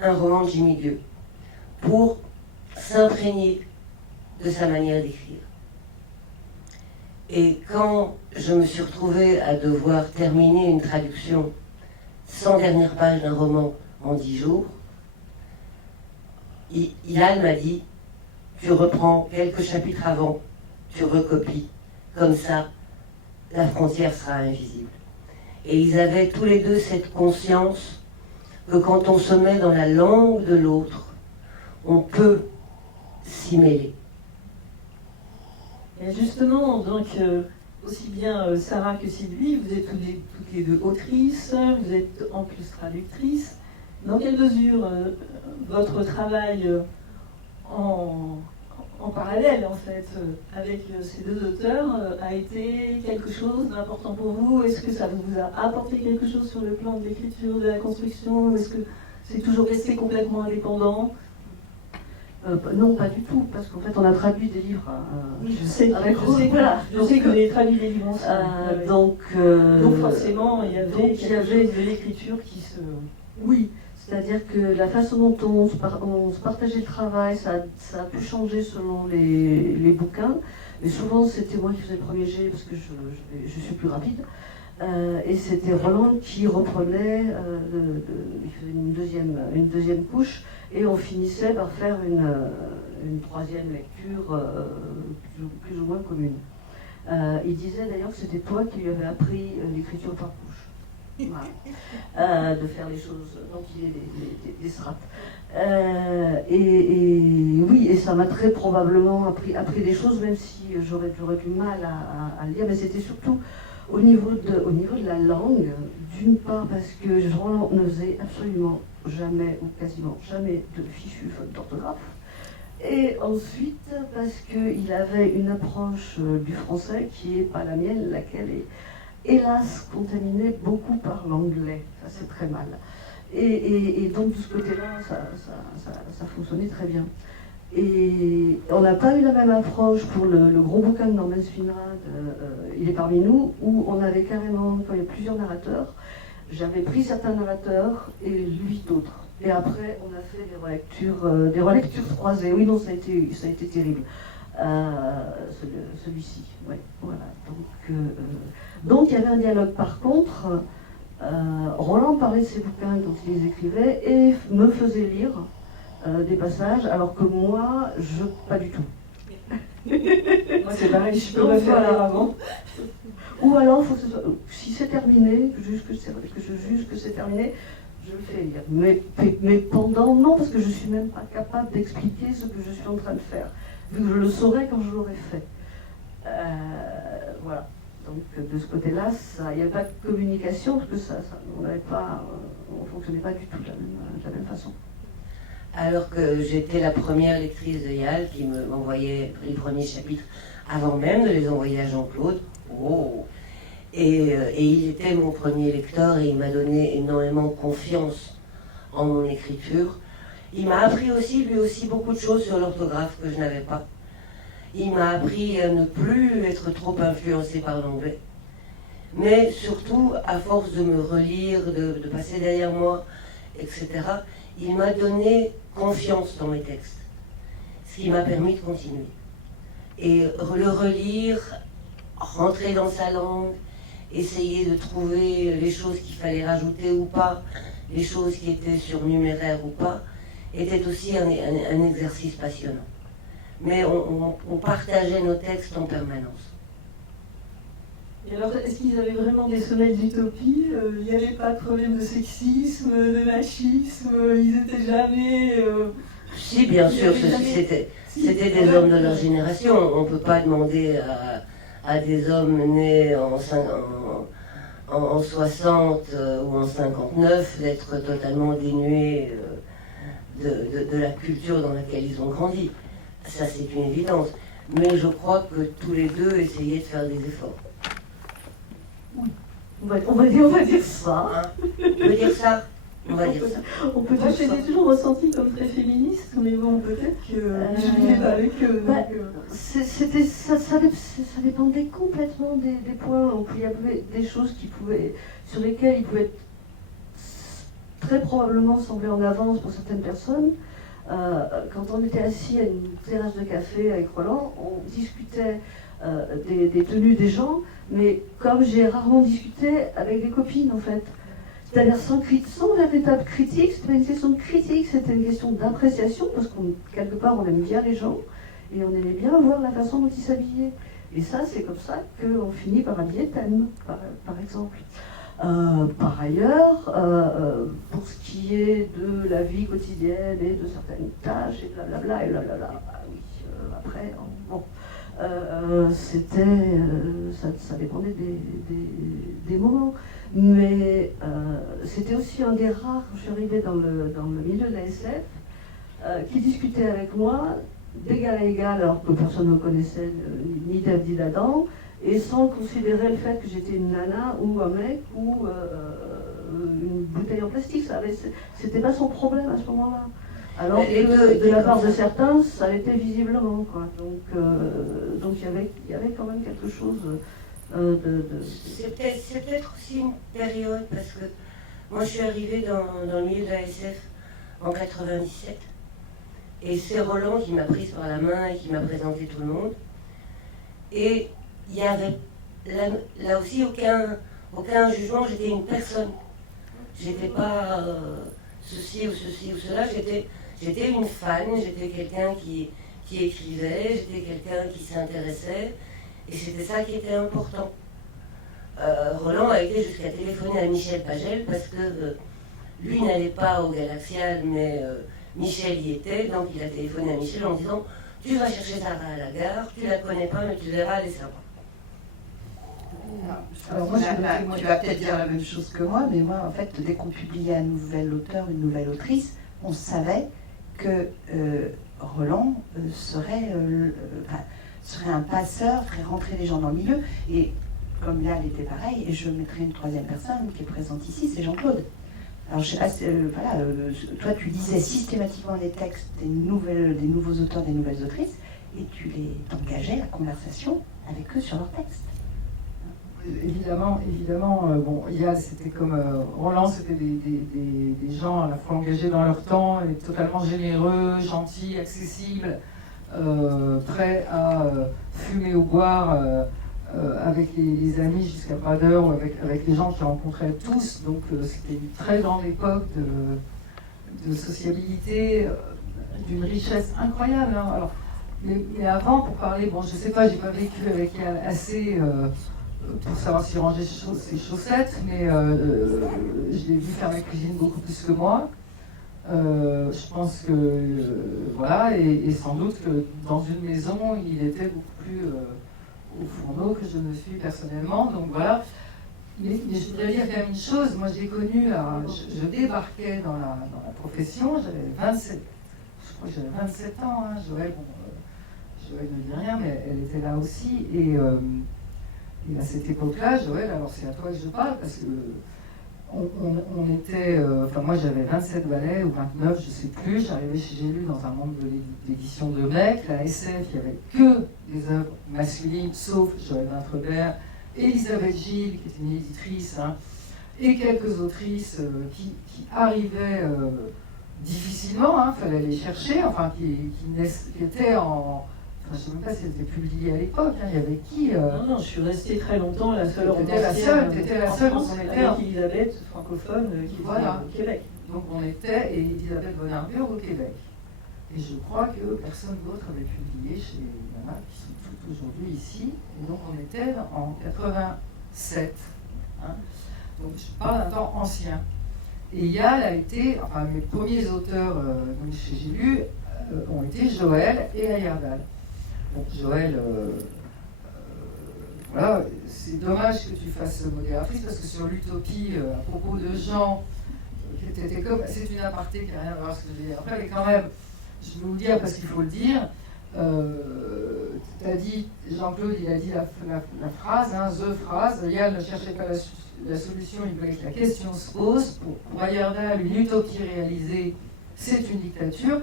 un roman de Jimmy Dieu pour s'imprégner de sa manière d'écrire. Et quand je me suis retrouvée à devoir terminer une traduction 100 dernières pages d'un roman en 10 jours, Yann m'a dit, tu reprends quelques chapitres avant, tu recopies, comme ça, la frontière sera invisible. Et ils avaient tous les deux cette conscience que quand on se met dans la langue de l'autre, on peut s'y mêler. Et justement, donc, aussi bien Sarah que Sylvie, vous êtes toutes les deux autrices, vous êtes en plus traductrices. Dans quelle mesure votre travail en parallèle, en fait, avec ces deux auteurs, a été quelque chose d'important pour vous? Est-ce que ça vous a apporté quelque chose sur le plan de l'écriture, de la construction? Ou est-ce que c'est toujours resté complètement indépendant? Non, pas du tout, parce qu'en fait, on a traduit des livres. Oui, je sais que vous avez traduit des livres ensemble. Donc forcément, il y avait de l'écriture qui se... Oui, c'est-à-dire que la façon dont on se partageait le travail, ça a pu changer selon les bouquins. Mais souvent, c'était moi qui faisais le premier jet, parce que je suis plus rapide. Et c'était Roland qui reprenait, il faisait une deuxième couche, et on finissait par faire une troisième lecture plus ou moins commune. Il disait d'ailleurs que c'était toi qui lui avais appris l'écriture par couche. Voilà. De faire les choses, donc il y a des strates. Et oui, et ça m'a très probablement appris des choses, même si j'aurais du mal à le lire, mais c'était surtout au niveau de la langue, d'une part parce que Roland ne faisait absolument jamais, ou quasiment jamais, de fichus faute d'orthographe, et ensuite parce qu'il avait une approche du français qui n'est pas la mienne, laquelle est hélas contaminée beaucoup par l'anglais. Ça c'est très mal. Et donc de ce côté-là, ça fonctionnait très bien. Et on n'a pas eu la même approche pour le gros bouquin de Norman Spinrad, Il est parmi nous, où on avait carrément, quand il y a plusieurs narrateurs, j'avais pris certains narrateurs et lui d'autres. Et après, on a fait des relectures croisées. Oui, non, ça a été terrible. Celui-ci, ouais, voilà. Donc il y avait un dialogue. Par contre, Roland parlait de ses bouquins dont il les écrivait et me faisait lire des passages, alors que moi, pas du tout. Moi, c'est pareil, je peux me faire lire avant. Ou alors, faut que si c'est terminé, que je juge que c'est terminé, je le fais lire. Mais pendant, non, parce que je ne suis même pas capable d'expliquer ce que je suis en train de faire, vu que je le saurais quand je l'aurais fait. Voilà. Donc, de ce côté-là, il n'y avait pas de communication, parce que on ne fonctionnait pas du tout de la même façon. Alors que j'étais la première lectrice de Yal qui m'envoyait les premiers chapitres avant même de les envoyer à Jean-Claude. Oh. Et il était mon premier lecteur et il m'a donné énormément confiance en mon écriture. Il m'a appris aussi, lui aussi, beaucoup de choses sur l'orthographe que je n'avais pas. Il m'a appris à ne plus être trop influencé par l'anglais. Mais surtout, à force de me relire, de passer derrière moi, etc., il m'a donné confiance dans mes textes, ce qui m'a permis de continuer. Et le relire, rentrer dans sa langue, essayer de trouver les choses qu'il fallait rajouter ou pas, les choses qui étaient surnuméraires ou pas, était aussi un exercice passionnant. mais on partageait nos textes en permanence. Et alors, est-ce qu'ils avaient vraiment des sommeils d'utopie? Il n'y avait pas de problème de sexisme, de machisme, ils n'étaient jamais... Si, bien sûr, c'était des hommes de leur génération. On ne peut pas demander à des hommes nés en 60 ou en 59 d'être totalement dénués de la culture dans laquelle ils ont grandi. Ça, c'est une évidence. Mais je crois que tous les deux essayaient de faire des efforts. On va dire ça. Hein? On peut dire ça? On va dire ça. On peut Moi, dire je ça. l'ai toujours ressenti comme très féministe, mais bon, peut-être que je ne vivais pas avec eux. Bah, donc, ça dépendait complètement des points. Donc, il y avait des choses sur lesquelles ils pouvaient très probablement sembler en avance pour certaines personnes. Quand on était assis à une terrasse de café avec Roland, on discutait des tenues des gens, mais comme j'ai rarement discuté avec des copines en fait. C'est-à-dire sans véritable critique, c'était pas une question de critique, c'était une question d'appréciation, parce qu'on quelque part on aime bien les gens, et on aimait bien voir la façon dont ils s'habillaient. Et ça, c'est comme ça qu'on finit par habiller Thème, par exemple. Par ailleurs, pour ce qui est de la vie quotidienne et de certaines tâches, et blablabla, après, bon, ça dépendait des moments. Mais c'était aussi un des rares, quand je suis arrivée dans le milieu de la SF, qui discutait avec moi d'égal à égal, alors que personne ne connaissait ni Dave ni Adam, et sans considérer le fait que j'étais une nana ou un mec ou une bouteille en plastique. C'était pas son problème à ce moment-là. Alors que de la part de certains, ça l'était visiblement, quoi. Donc il y avait quand même quelque chose C'est peut-être aussi une période, parce que moi je suis arrivée dans le milieu de la SF en 97, et c'est Roland qui m'a prise par la main et qui m'a présenté tout le monde. Et il n'y avait là aussi aucun jugement, j'étais une personne. J'étais pas ceci ou cela, j'étais une fan, j'étais quelqu'un qui écrivait, j'étais quelqu'un qui s'intéressait, et c'était ça qui était important. Roland a été jusqu'à téléphoner à Michel Pagel parce que lui n'allait pas au Galaxial, mais Michel y était, donc il a téléphoné à Michel en disant « Tu vas chercher Sarah à la gare, tu la connais pas, mais tu verras, elle est sympa. » Alors moi, tu vas peut-être dire la même chose que moi, mais moi, en fait, dès qu'on publiait un nouvel auteur, une nouvelle autrice, on savait que Roland serait un passeur, ferait rentrer les gens dans le milieu. Et comme là, elle était pareil, et je mettrai une troisième personne qui est présente ici, c'est Jean-Claude. Alors, je sais pas, toi, tu lisais systématiquement les textes des nouveaux auteurs, des nouvelles autrices, et tu t'engageais la conversation avec eux sur leurs textes. Évidemment, bon, c'était comme Roland, c'était des gens à la fois engagés dans leur temps, et totalement généreux, gentils, accessibles, prêts à fumer ou boire avec les amis jusqu'à pas d'heure, ou avec les gens qu'ils rencontraient tous. Donc c'était une très grande époque de sociabilité, d'une richesse incroyable. Hein. Alors, mais avant, pour parler, bon, je sais pas, j'ai pas vécu avec elle assez pour savoir s'il rangeait ses chaussettes, mais je l'ai vu faire la cuisine beaucoup plus que moi. Je pense que voilà, et sans doute que dans une maison, il était beaucoup plus au fourneau que je ne suis personnellement. Donc voilà. Mais je voudrais dire quand même une chose. Moi, j'ai connu, je débarquais dans la profession. J'avais 27, je crois que j'avais 27 ans. Hein. Joël ne dit rien, mais elle était là aussi. Et à cette époque-là, Joël, alors c'est à toi que je parle, parce que on était, moi j'avais 27 ballets ou 29, je ne sais plus, j'arrivais chez J'ai lu dans un monde d'édition de mecs, la SF, il n'y avait que des œuvres masculines, sauf Joël Vintrebert, Elisabeth Gilles, qui était une éditrice, hein, et quelques autrices qui arrivaient difficilement, il fallait les chercher, enfin qui étaient en... je ne sais même pas si elle était publiée à l'époque, il y avait qui Non, je suis restée très longtemps la seule T'étais la seule, France, on était avec Elisabeth, francophone, qui était au Québec. Donc on était, et Elisabeth von Arburg au Québec. Et je crois que personne d'autre avait publié chez Nana, qui sont toutes aujourd'hui ici. Et donc on était en 87. Hein. Donc je parle d'un temps ancien. Et Yal a été, enfin mes premiers auteurs chez J'ai lu ont été Joël et Ayardal. Donc Joël, voilà, c'est dommage que tu fasses modératrice parce que sur l'utopie, à propos de gens, c'est une aparté qui n'a rien à voir avec ce que je dis après, mais quand même, je vais vous le dire parce qu'il faut le dire. Tu as dit, Jean-Claude, il a dit la phrase, hein, the phrase, Yal ne cherchait pas la solution, il voulait que la question se pose. Pour Ayardal, une utopie réalisée, c'est une dictature.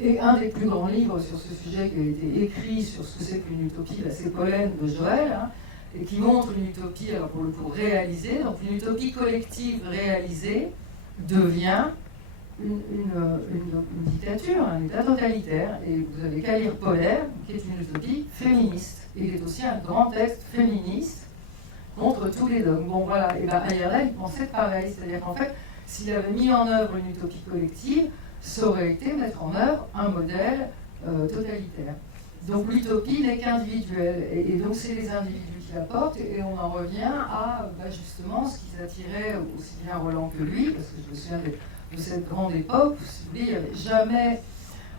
Et un des plus grands livres sur ce sujet qui a été écrit sur ce que c'est qu'une utopie, c'est Pollen de Joël, hein, et qui montre une utopie, alors pour le coup, réalisée. Donc une utopie collective réalisée devient une dictature, un état totalitaire. Et vous avez qu'à lire Polaire, qui est une utopie féministe, et qui est aussi un grand texte féministe contre tous les dogmes. Bon voilà, et bien Ayala, il pensait pareil, c'est-à-dire qu'en fait, s'il avait mis en œuvre une utopie collective, ça aurait été mettre en œuvre un modèle totalitaire. Donc l'utopie n'est qu'individuelle, et donc c'est les individus qui la portent, et on en revient à justement ce qui attirait aussi bien Roland que lui, parce que je me souviens de cette grande époque, si vous voulez, il n'y avait jamais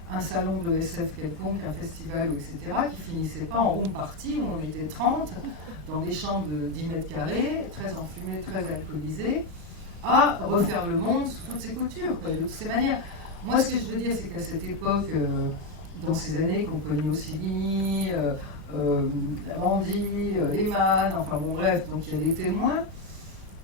un salon de SF quelconque, un festival, etc., qui finissait pas en home party, où on était 30, dans des chambres de 10 mètres carrés, très enfumés, très alcoolisés, à refaire le monde sous toutes ses coutures, quoi, de toutes ces manières. Moi, ce que je veux dire, c'est qu'à cette époque, dans ces années qu'on connaît aussi Ligny, Mandy, Lehmann, enfin bon bref, donc il y a des témoins,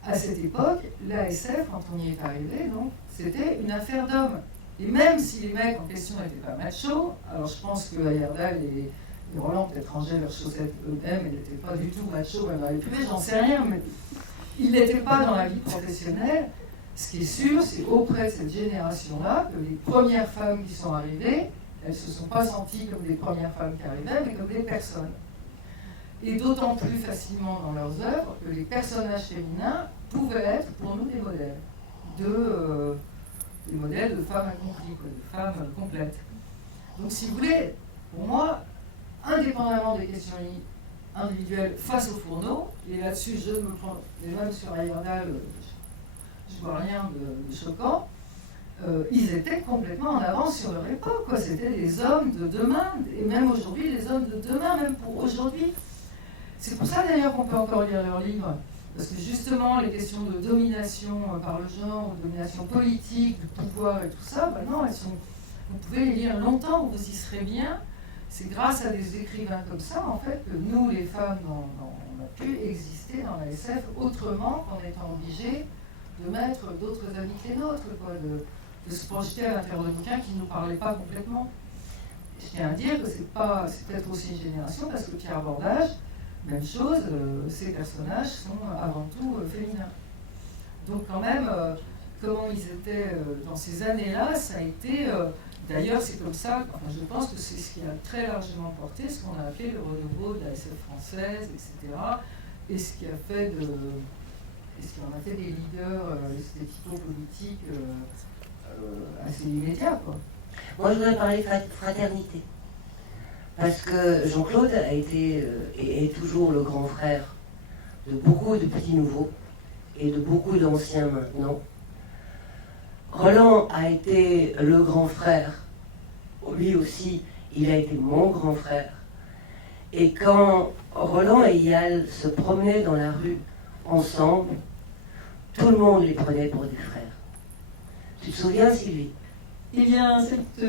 à cette époque, l'ASF, quand on y est arrivé, donc, c'était une affaire d'hommes. Et même si les mecs en question n'étaient pas machos, alors je pense que Ayardal et Roland peut-être rangeaient leurs chaussettes eux-mêmes, ils n'étaient pas du tout machos dans les privés, j'en sais rien, mais ils n'étaient pas dans la vie professionnelle. Ce qui est sûr, c'est auprès de cette génération-là que les premières femmes qui sont arrivées, elles ne se sont pas senties comme des premières femmes qui arrivaient, mais comme des personnes. Et d'autant plus facilement dans leurs œuvres que les personnages féminins pouvaient être pour nous des modèles. Des modèles de femmes accomplies, de femmes complètes. Donc si vous voulez, pour moi, indépendamment des questions individuelles face au fourneau, et là-dessus je me prends, et même sur Ayardal, je vois rien de choquant, ils étaient complètement en avance sur leur époque, quoi. C'était des hommes de demain, et même aujourd'hui, les hommes de demain, même pour aujourd'hui. C'est pour ça d'ailleurs qu'on peut encore lire leurs livres, parce que justement les questions de domination par le genre, de domination politique, du pouvoir et tout ça, ben non, vous pouvez les lire longtemps, vous y serez bien. C'est grâce à des écrivains comme ça, en fait, que nous, les femmes, on a pu exister dans la SF autrement qu'en étant obligés de mettre d'autres amis que les nôtres, quoi, de se projeter à l'intérieur de bouquins qui ne nous parlaient pas complètement. Je tiens à dire que c'est peut-être aussi une génération, parce que Pierre Bordage, même chose, ces personnages sont avant tout féminins. Donc quand même, comment ils étaient dans ces années-là, ça a été... D'ailleurs, c'est comme ça, enfin, je pense que c'est ce qui a très largement porté ce qu'on a appelé le renouveau de la SF française, etc. Et ce qui en a fait des leaders esthético-politiques assez immédiats, quoi. Moi, je voudrais parler de fraternité. Parce que Jean-Claude a été et est toujours le grand frère de beaucoup de petits nouveaux et de beaucoup d'anciens maintenant. Roland a été le grand frère. Lui aussi, il a été mon grand frère. Et quand Roland et Yal se promenaient dans la rue ensemble, tout le monde les prenait pour des frères. Tu te souviens, Sylvie ? Eh bien, cette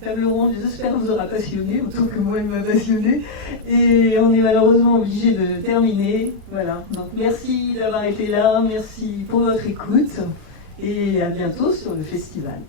table ronde, j'espère, vous aura passionné, autant que moi, elle m'a passionné. Et on est malheureusement obligé de terminer. Voilà. Donc, merci d'avoir été là. Merci pour votre écoute. Et à bientôt sur le festival.